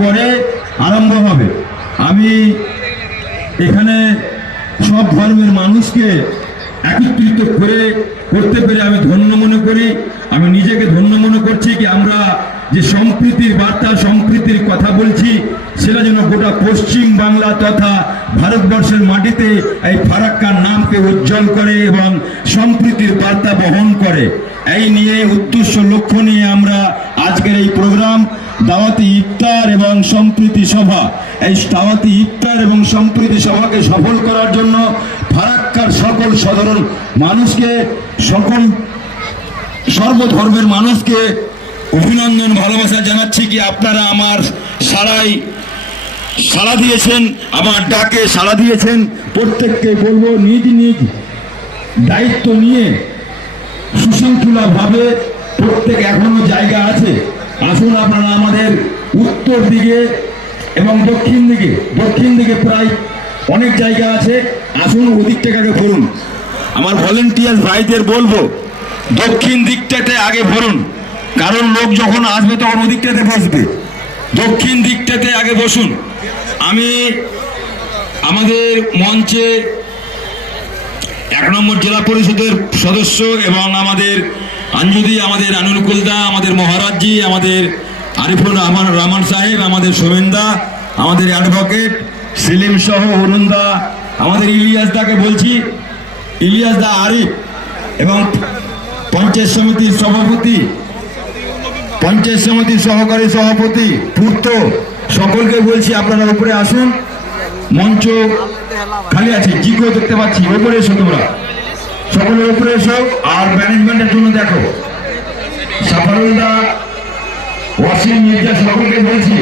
পরে আরম্ভ হবে। আমি এখানে সব ধর্মের মানুষকে একত্রিত করে করতে পেরে আমি ধন্য মনে করি। আমি নিজেকে ধন্য মনে করছি কি আমরা যে সম্প্রীতির বার্তা, সম্প্রীতির কথা বলছি, সেটা যেন গোটা পশ্চিম বাংলা তথা ভারতবর্ষের মাটিতে এই ফারাক্কার নামকে উজ্জ্বল করে এবং সম্প্রীতির বার্তা বহন করে। এই নিয়ে উদ্দেশ্য, লক্ষ্য নিয়ে আমরা আজকের এই প্রোগ্রাম দাওয়াতি ইফতার এবং সম্প্রীতি সভা। এই দাওয়াতি ইফতার এবং সম্প্রীতি সভাকে সফল করার জন্য ফারাক্কার সকল সাধারণ মানুষকে, সকল সর্বধর্মের মানুষকে অভিনন্দন, ভালোবাসা জানাচ্ছি কি আপনারা আমার সারাই সাড়া দিয়েছেন, আমার ডাকে সাড়া দিয়েছেন। প্রত্যেককে বলব, নিজ নিজ দায়িত্ব নিয়ে সুশৃঙ্খলাভাবে প্রত্যেক এখনও জায়গা আছে। আসুন আপনারা আমাদের উত্তর দিকে এবং দক্ষিণ দিকে দক্ষিণ দিকে প্রায় অনেক জায়গা আছে। আসুন ওদিকটাকে আগে ভরুন আমার ভলেন্টিয়ার ভাইদের বলব, দক্ষিণ দিকটাতে আগে ভরুন কারণ লোক যখন আসবে তখন ওদিকটাতে বসবে। দক্ষিণ দিকটাতে আগে বসুন। আমি আমাদের মঞ্চে এক নম্বর জেলা পরিষদের সদস্য এবং আমাদের আঞ্জুদি আমাদের আনুল কুলদা, আমাদের মহারাজজি, আমাদের আরিফুর রহমান রহমান সাহেব, আমাদের সোমেনদা আমাদের অ্যাডভোকেট সেলিম সহ অরুণদা, আমাদের ইলিয়াস দাকে বলছি, ইলিয়াস দা আরিফ এবং পঞ্চায়েত সমিতির সভাপতি, পঞ্চায়েত সমিতির সহকারী সভাপতি, পূর্ত, সকলকে বলছি আপনারা উপরে আসুন, মঞ্চ খালি আছে, জিকো দেখতে পাচ্ছি উপরে এসো তোমরা। সকলের উপরে এসো আর ম্যানেজমেন্টের জন্য দেখো। সাফারুলদা ওয়াসিম মির্জা সকলকে বলছি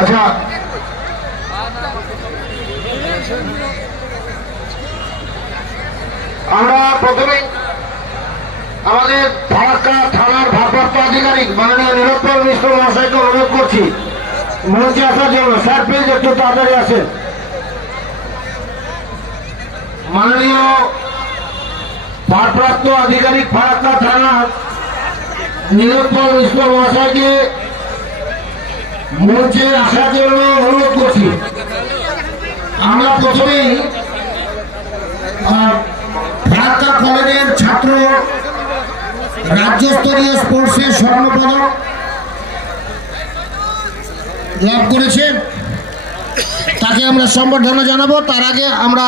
আচ্ছা। আমরা প্রথমে আমাদের ফারাক্কা থানার ভারপ্রাপ্ত আধিকারিক মাননীয় নিরোত্তম মিশ্র মহাশয়কে অনুরোধ করছি। মঞ্চে আসার জন্য স্যার প্লিজ একটু তাড়াতাড়ি আসেন। মাননীয় ভারপ্রাপ্ত আধিকারিক ফারাক্কা থানার নিরোত্তম মিশ্র মহাশয়কে মঞ্চে আসার জন্য অনুরোধ করছি। আমরা প্রথমেই কলেজের ছাত্র, রাজ্যস্তরীয় স্পোর্টসের স্বর্ণপদক লাভ করেছে তাকে আমরা সম্বর্ধনা জানাব। তার আগে আমরা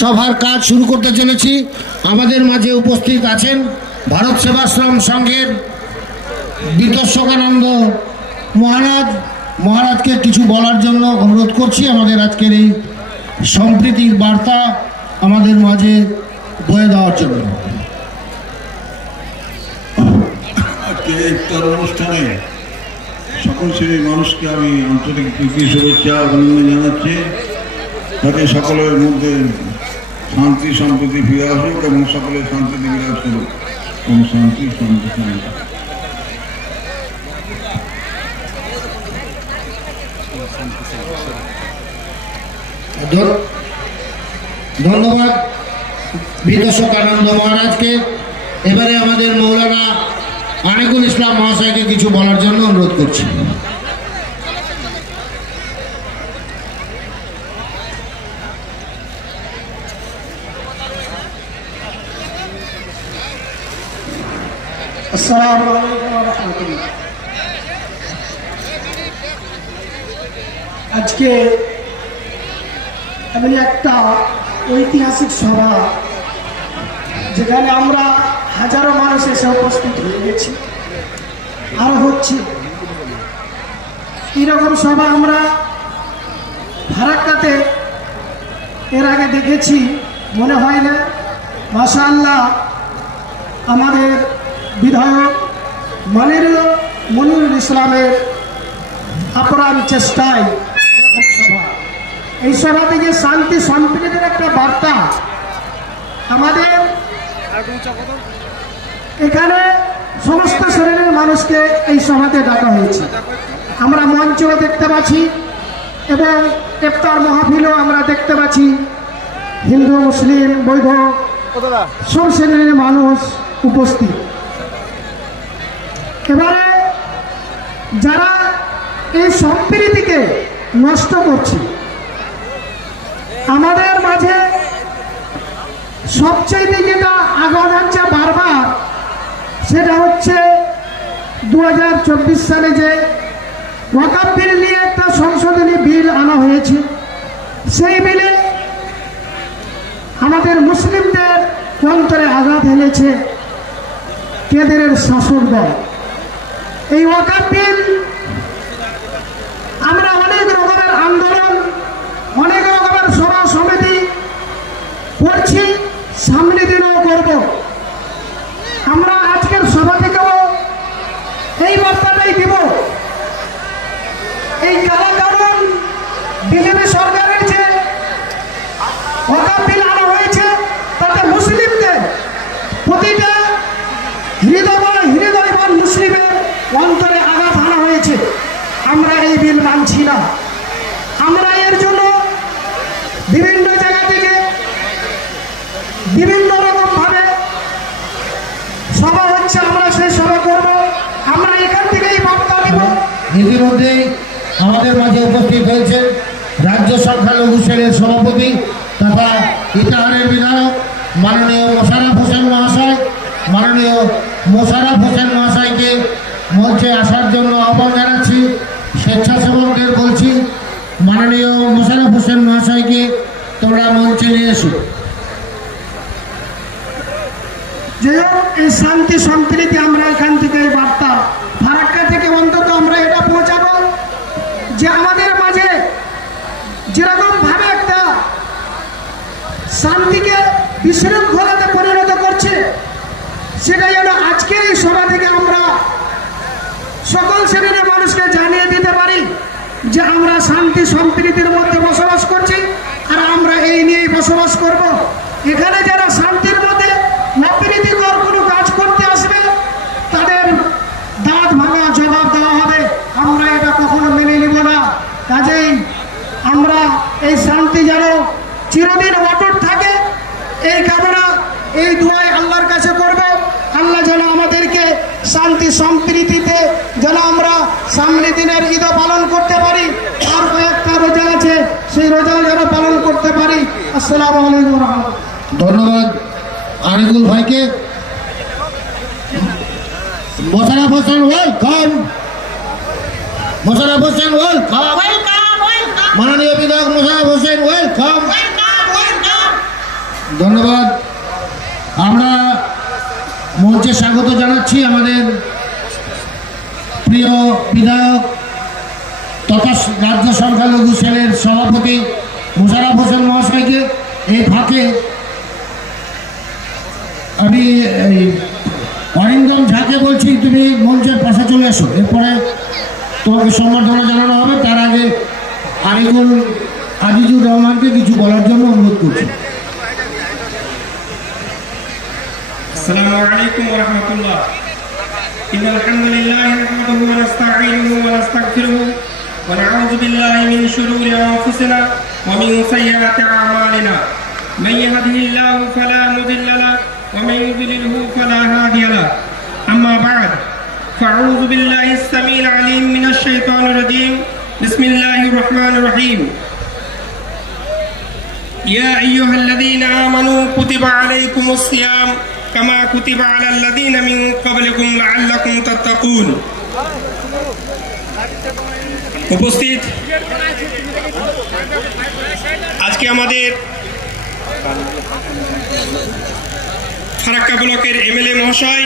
সভার কাজ শুরু করতে চলেছি। আমাদের মাঝে উপস্থিত আছেন ভারত সেবাশ্রম সংঘের বিতর্শকানন্দ মহারাজ, মহারাজকে কিছু বলার জন্য অনুরোধ করছি। আমাদের আজকের এই সম্প্রীতির বার্তা আমাদের মাঝে বয়ে দেওয়ার জন্য। অনুষ্ঠানে সকল শ্রেণির মানুষকে আমি আন্তরিক প্রীতি, শুভেচ্ছা, অভিনন্দন জানাচ্ছি। যাতে সকলের মধ্যে শান্তি, সম্প্রীতি ফিরে আসুক এবং সকলের শান্তিতে বিরাজ করুক। এবং শান্তি, সম্প্রীতি ধন্যবাদ। বিদর্শক আনন্দ মহারাজকে। এবারে আমাদের মৌলানা আনিকুল ইসলাম মহাশয়কে কিছু বলার জন্য অনুরোধ করছি। আজকে এমন একটা ঐতিহাসিক সভা, যেখানে আমরা হাজারো মানুষ এসে উপস্থিত হয়ে গেছি, আরও হচ্ছে। এরকম সভা আমরা ফারাক্কাতে এর আগে দেখেছি, মনে হয় না? মাশা আল্লাহ আমাদের বিধায়ক মানির মনিরুল ইসলামের আপ্রাণ চেষ্টায় এই সভা থেকে শান্তি সম্প্রীতির একটা বার্তা। আমাদের এখানে সমস্ত শ্রেণির মানুষকে এই সভাতে ডাকা হয়েছে। আমরা মঞ্চও দেখতে পাচ্ছি এবং ইফতার মাহফিলও আমরা দেখতে পাচ্ছি। হিন্দু, মুসলিম বৈধ সব শ্রেণির মানুষ উপস্থিত। এবারে যারা এই সম্প্রীতিকে নষ্ট করছে আমাদের মাঝে সবচেয়ে যেটা আগাম হচ্ছে বারবার, সেটা হচ্ছে দু হাজার চব্বিশ সালে যে ওয়াকাপ বিল নিয়ে একটা সংশোধনী বিল আনা হয়েছে। সেই বিলে আমাদের মুসলিমদের অন্তরে আঘাত হেলেছে কেন্দ্রের শাসক দল। এই ওয়াকাপ বিল আমরা অনেক রকমের আন্দোলন অনেক রকমের সভা সমিতি করছি সামনে দিনও করব আমরা আজকের সভা থেকেও এই বার্তাটাই দিব। এই কালা কারণ বিজেপি সরকারের যে ওয়াকাপ বিল আনা হয়েছে, তাতে মুসলিমদের প্রতিটা হৃদয় হৃদয়বান মুসলিমের অন্তরে আঘাত আনা হয়েছে। আমরা এই বিল মানছি না আমরা এর জন্য বিভিন্ন জায়গা থেকে বিভিন্ন রকম ভাবে সভা হচ্ছে, আমরা সেই সভা করব। আমরা এখান থেকেই বার্তা দেব ইতিমধ্যেই আমাদের মাঝে উপস্থিত হয়েছেন রাজ্য সংখ্যালঘু সেলের সভাপতি তথা ইতাহারের বিধায়ক মাননীয় মোশারফ হোসেন মহাশয়। মাননীয় মোশারফ হোসেন মহাশয়কে মঞ্চে আসার জন্য আহ্বান জানাচ্ছি, স্বেচ্ছাসেবকদের বলছি, মাননীয় মোশারফ হোসেন মহাশয়কে তোমরা মঞ্চে নিয়ে এসো। যে এই শান্তি সম্প্রীতি আমরা এখান থেকে এই বার্তা ফারাক্কা থেকে অন্তত আমরা এটা পৌঁছাবো যে আমাদের মাঝে একটা শান্তিকে বিশৃঙ্খলাতে পরিণত করছে, সেটা যেন আজকে এই সভা থেকে আমরা সকল শ্রেণির মানুষকে জানিয়ে দিতে পারি যে আমরা শান্তি সম্প্রীতির মধ্যে বসবাস করছি আর আমরা এই নিয়েই বসবাস করব। এখানে যারা শান্তির মধ্যে অপ্রীতিকর কোনো কাজ করতে আসবে তাদের দাঁত ভাঙা জবাব দেওয়া হবে আমরা এটা কখনো মেনে নিব না কাজেই আমরা এই শান্তি যেন চিরদিন অটুট থাকে। এই কামনা, এই দুয়াই আল্লাহর কাছে করব। আল্লাহ যেন আমাদেরকে শান্তি, সম্প্রীতিতে যেন আমরা সামনে দিনের ঈদও পালন করতে পারি। আর কয়েকটা রোজা আছে, সেই রোজাও যেন পালন করতে পারি। আসসালামু আলাইকুম ধন্যবাদ আরিফুল ভাইকে। মোশারফ হোসেন, ওয়েলকাম। মোশারফ হোসেন, ওয়েলকাম। মাননীয় বিধায়ক মোশারফ হোসেন ওয়েলকাম ধন্যবাদ। আমরা মঞ্চে স্বাগত জানাচ্ছি আমাদের প্রিয় বিধায়ক তথা রাজ্য সংখ্যালঘু সেলের সভাপতি মোশারফ হোসেন মহাশয়কে। এই ফাঁকে আমি এই অরিন্দম ঝাকে বলছি, তুমি মঞ্চের পাশে চলে এসো। এরপরে তোমাকে সম্বর্ধনা জানানো হবে। তার আগে আরিগুল আজিজুর রহমানকে কিছু বলার জন্য অনুরোধ করছি السلام عليكم ورحمة الله إن الحمد لله نحمده ونستعينه ونستغفره ونعوذ بالله من شرور أنفسنا ومن سيئات أعمالنا من يهده الله فلا مضل له ومن يضلله فلا هادي له أما بعد فأعوذ بالله السميع العليم من الشيطان الرجيم بسم الله الرحمن الرحيم يا أيها الذين آمنوا كتب عليكم الصيام كما كتب على الذين من قبلكم لعلكم تتقون উপস্থিত আজকে আমাদের ফারাক্কা ব্লকের এমএলএ মহাশয়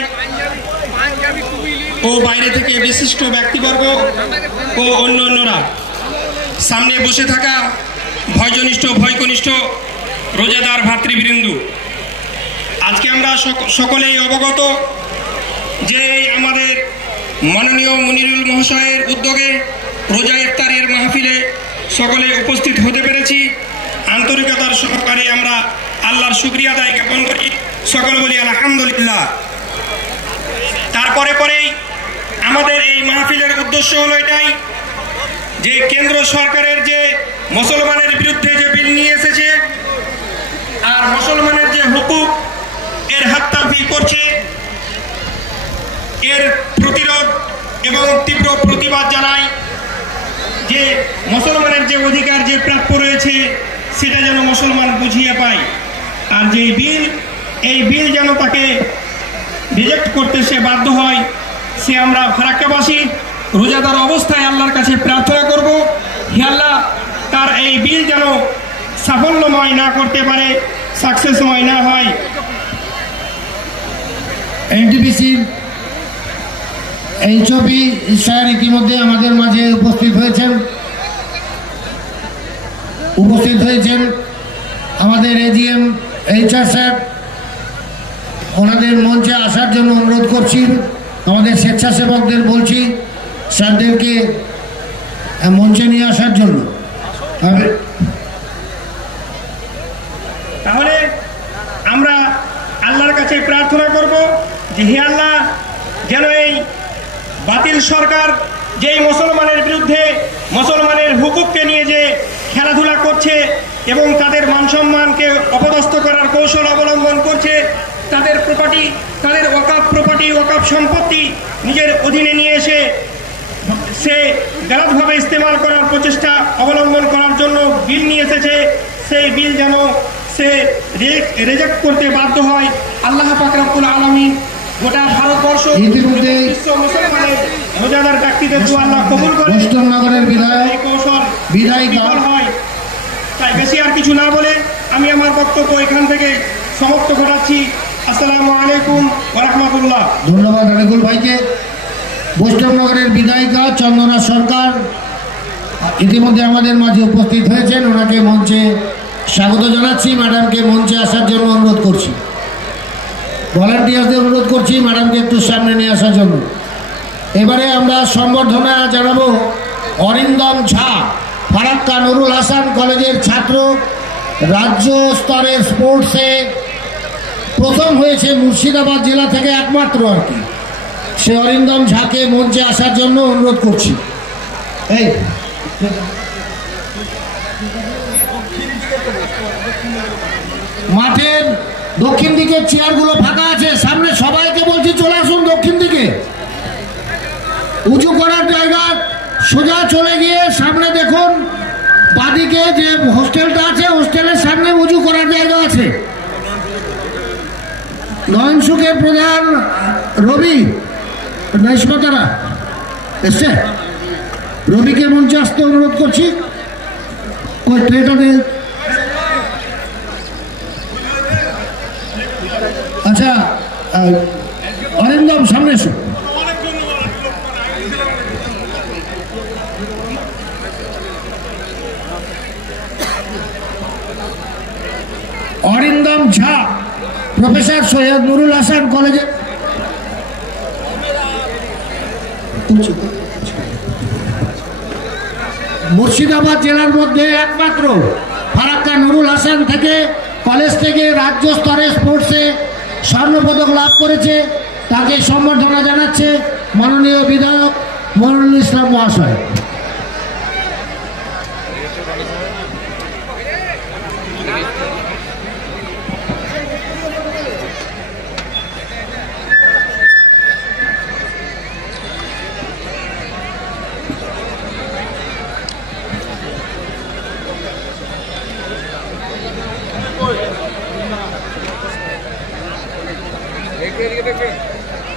ও বাইরে থেকে বিশিষ্ট ব্যক্তিবর্গ ও অন্য অন্যরা। সামনে বসে থাকা ভয়জনিষ্ঠ, ভয়কনিষ্ঠ রোজাদার ভাতৃবৃন্দ। আজকে আমরা সক- সকলেই অবগত যে আমাদের মাননীয় মনিরুল মহাশয়ের উদ্যোগে রোজা ইফতারের মাহফিলে সকলে উপস্থিত হতে পেরেছি। আন্তরিকতার সহকারে আমরা আল্লাহর শুক্রিয়া আদায় জ্ঞাপন করি। সকল বলি আলহামদুলিল্লাহ। তারপরে পরেই আমাদের এই মাহফিলের উদ্দেশ্য হলো এটাই যে কেন্দ্র সরকারের যে মুসলমানের বিরুদ্ধে যে বিল নিয়ে এসেছে আর মুসলমানের যে হুকুক এর হাততালফি করছে এর প্রতিরোধ এবং তীব্র প্রতিবাদ জানাই যে মুসলমানের যে অধিকার যে প্রাপ্য রয়েছে, সেটা যেন মুসলমান বুঝিয়ে পায়। আর যে বিল, এই বিল যেন তাকে রিজেক্ট করতে সে বাধ্য হয়। সে আমরা ফারাক্কাবাসী। রোজাদার অবস্থায় আল্লাহর কাছে প্রার্থনা করব, হে আল্লাহ, তার এই বিল যেন সাফল্যময় না করতে পারে সাকসেসময় না হয়। এনটিপিসির এইচওপি স্যার ইতিমধ্যে আমাদের মাঝে উপস্থিত হয়েছেন। উপস্থিত হয়েছেন আমাদের এজিএম এইচআর স্যার ওনাদের মঞ্চে আসার জন্য অনুরোধ করছি, আমাদের স্বেচ্ছাসেবকদের বলছি, স্যারদেরকে মঞ্চে নিয়ে আসার জন্য। তাহলে আমরা আল্লাহর কাছে প্রার্থনা করব যে হে আল্লাহ, যেন এই বাতিল সরকার যেই মুসলমানের বিরুদ্ধে মুসলমানের হুকুককে নিয়ে যে খেলাধুলা করছে এবং তাদের মান সম্মানকে অপদস্থ করার কৌশল অবলম্বন করছে তাদের প্রপার্টি তাদের ওয়াকাপ প্রপার্টি ওয়াকাপ সম্পত্তি নিজের অধীনে নিয়ে এসে সে গালতভাবে ইস্তেমাল করার প্রচেষ্টা অবলম্বন করার জন্য বিল নিয়ে এসেছে। সেই বিল যেন সে রেজেক্ট করতে বাধ্য হয়। আল্লাহ পাক রব্বুল আলামিন গোটা ভারতবর্ষ মুসলমানের রোজাদার ব্যক্তিদের দোয়া আল্লাহ কবুল করে। নগরের বিধায়ক কৌশল বিফল হয় তাই বেশি আর কিছু না বলে আমি আমার বক্তব্য এখান থেকে সমাপ্ত ঘটাচ্ছি। আসসালামু আলাইকুম রাহমাতুল্লাহ। ধন্যবাদ আরেকুল ভাইকে। বৈষ্ণবনগরের বিধায়িকা চন্দনা সরকার ইতিমধ্যে আমাদের মাঝে উপস্থিত হয়েছেন। ওনাকে মঞ্চে স্বাগত জানাচ্ছি। ম্যাডামকে মঞ্চে আসার জন্য অনুরোধ করছি। ভলান্টিয়ারদের অনুরোধ করছি ম্যাডামকে একটু সামনে নিয়ে আসার জন্য। এবারে আমরা সম্বর্ধনা জানাব অরিন্দম ঝা, ফারাক্কা নুরুল হাসান কলেজের ছাত্র, রাজ্য স্তরের স্পোর্টসে প্রথম হয়েছে মুর্শিদাবাদ জেলা থেকে একমাত্র আর কি। সে অরিন্দম ঝাকে মঞ্চে আসার জন্য অনুরোধ করছি। এই। মাঠের দক্ষিণ দিকের চেয়ারগুলো ফাঁকা আছে, সামনে সবাইকে বলছি চলে আসুন দক্ষিণ দিকে। উঁচু করার জায়গা, সোজা চলে গিয়ে সামনে দেখুন, বাদিকে যে হোস্টেলটা আছে, হোস্টেলের সামনে উঁচু করার জায়গা আছে। নয়ন সুখের প্রধান রবি নৈষ্মতারা এসছে? রবিকে মঞ্চে আসতে অনুরোধ করছি। কই ট্রেটা দে। আচ্ছা অরিন্দম, সামনে এসো। অরিন্দম ঝা। প্রফেসর সৈয়দ নুরুল হাসান কলেজে মুর্শিদাবাদ জেলার মধ্যে একমাত্র ফারাক্কা নুরুল হাসান থেকে কলেজ থেকে রাজ্য স্তরে স্পোর্টসে স্বর্ণপদক লাভ করেছে। তাকে সম্বর্ধনা জানাচ্ছে মাননীয় বিধায়ক মনুল ইসলাম মহাশয়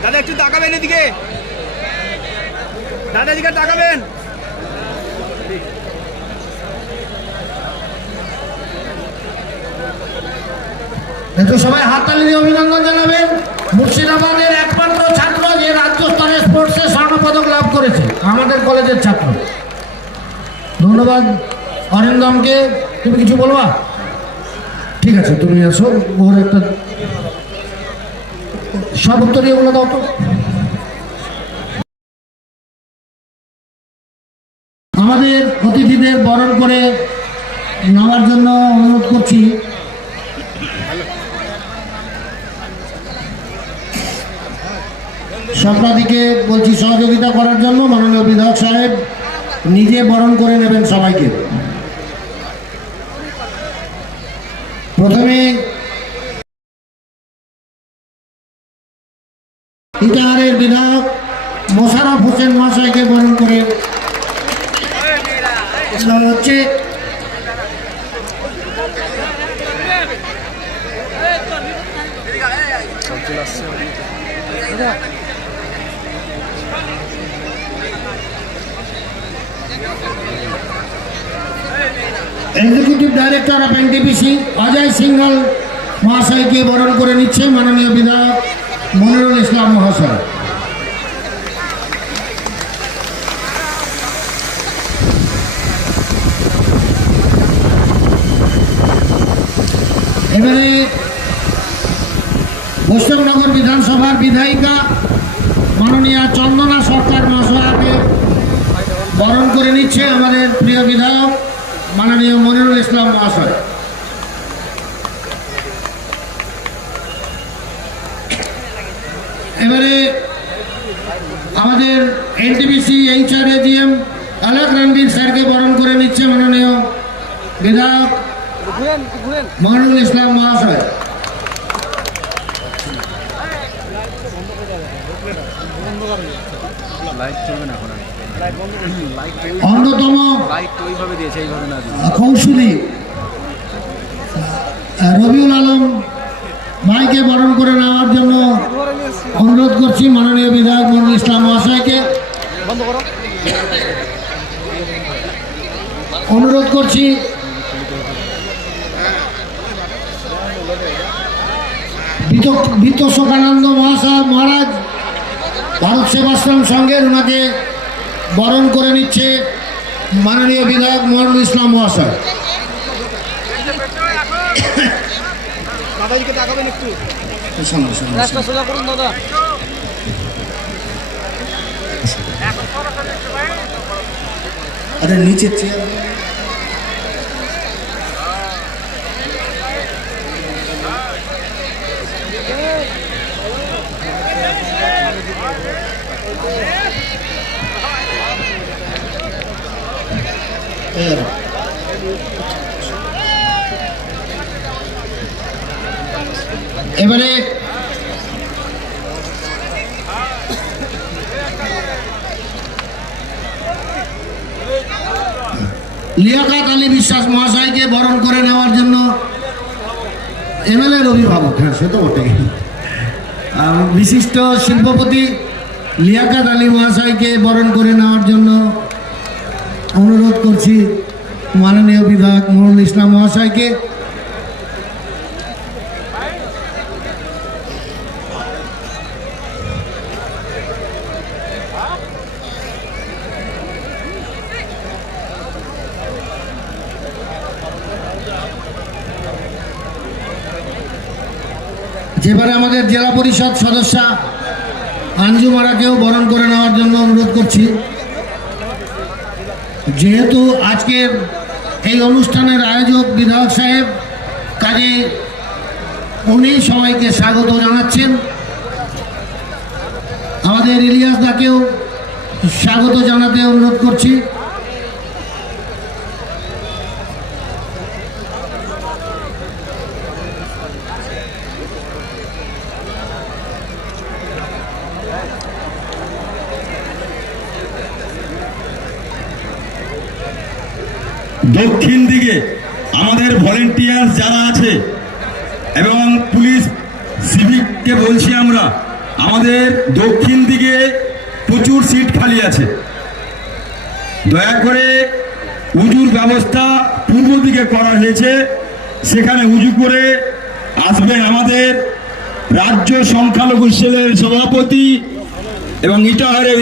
দাদা একটু তাকাবেন এদিকে। দাদা এদিকে তাকাবেন। একটু সবাই হাততালি দিয়ে অভিনন্দন জানাবেন। মুর্শিদাবাদের একমাত্র ছাত্র যে রাজ্য স্তরে স্পোর্টসে স্বর্ণপদক লাভ করেছে, আমাদের কলেজের ছাত্র। ধন্যবাদ অরিন্দমকে। তুমি কিছু বলবা? ঠিক আছে, তুমি আসো ওর একটা সব উত্তরীয় বলে দাও তো। আমাদের অতিথিদের বরণ করে নেওয়ার জন্য অনুরোধ করছি। সপ্তাদিকে বলছি, সহযোগিতা করার জন্য মাননীয় বিধায়ক সাহেব নিজে বরণ করে নেবেন সবাইকে। প্রথমে ইটাহারের বিধায়ক মোশারফ হোসেন মহাশয়কে বরণ করে নেওয়া হচ্ছে? Executive director of NTPC Ajay Singhal মহাশয়কে বরণ করে নিচ্ছে মাননীয় বিধায়ক মনিরুল ইসলাম মহাশয়। এবারে পশ্চিমনগর বিধানসভার বিধায়িকা মাননীয় চন্দনা সরকার মহাশয়কে বরণ করে নিচ্ছে আমাদের প্রিয় বিধায়ক মাননীয় মনিরুল ইসলাম মহাশয়। এবারে আমাদের এনটিপিসি এইচআর এজিএম আলাক রণবীর স্যারকে বরণ করে নিচ্ছে মাননীয় বিধায়ক মনিরুল ইসলাম মহাশয়। অন্যতম কৌশলী রবিউল আলম ভাইকে বরণ করে নেওয়ার জন্য অনুরোধ করছি মাননীয় বিধায়ক মনুল ইসলাম মহাশয়কে। অনুরোধ করছি বিত- বিত্ত শোকানন্দ মহাশয় মহারাজ ভারত সেবাশ্রম সংঘের ওনাকে বরণ করে নিচ্ছে মাননীয় বিধায়ক মনুল ইসলাম মহাশয়। আরে নিচে চেয়ার। এবারে লিয়াকাত আলী বিশ্বাস মহাশয়কে বরণ করে নেওয়ার জন্য এমএলএর অভিভাবক হ্যাঁ সে তো বটে বিশিষ্ট শিল্পপতি লিয়াকাত আলী মহাশয়কে বরণ করে নেওয়ার জন্য অনুরোধ করছি মাননীয় বিধায়ক মরুল ইসলাম মহাশয়কে। যেবারে আমাদের জেলা পরিষদ সদস্যা আঞ্জুমারাকেও বরণ করে নেওয়ার জন্য অনুরোধ করছি। যেহেতু আজকের এই অনুষ্ঠানের আয়োজক বিধায়ক সাহেব, কাজে উনি সবাইকে স্বাগত জানাচ্ছেন। আমাদের ইলিয়াস দাকেও স্বাগত জানাতে অনুরোধ করছি। দক্ষিণ দিকে আমাদের ভলেন্টিয়ার যারা আছে, এবং পুলিশ সিভিককে বলছি আমরা, আমাদের দক্ষিণ দিকে প্রচুর সিট খালি আছে। দয়া করে উজুর ব্যবস্থা পূর্ব দিকে করা হয়েছে, সেখানে উজু করে আসবেন আমাদের রাজ্য সংখ্যালঘু সেলের সভাপতি এবং ইটাহারের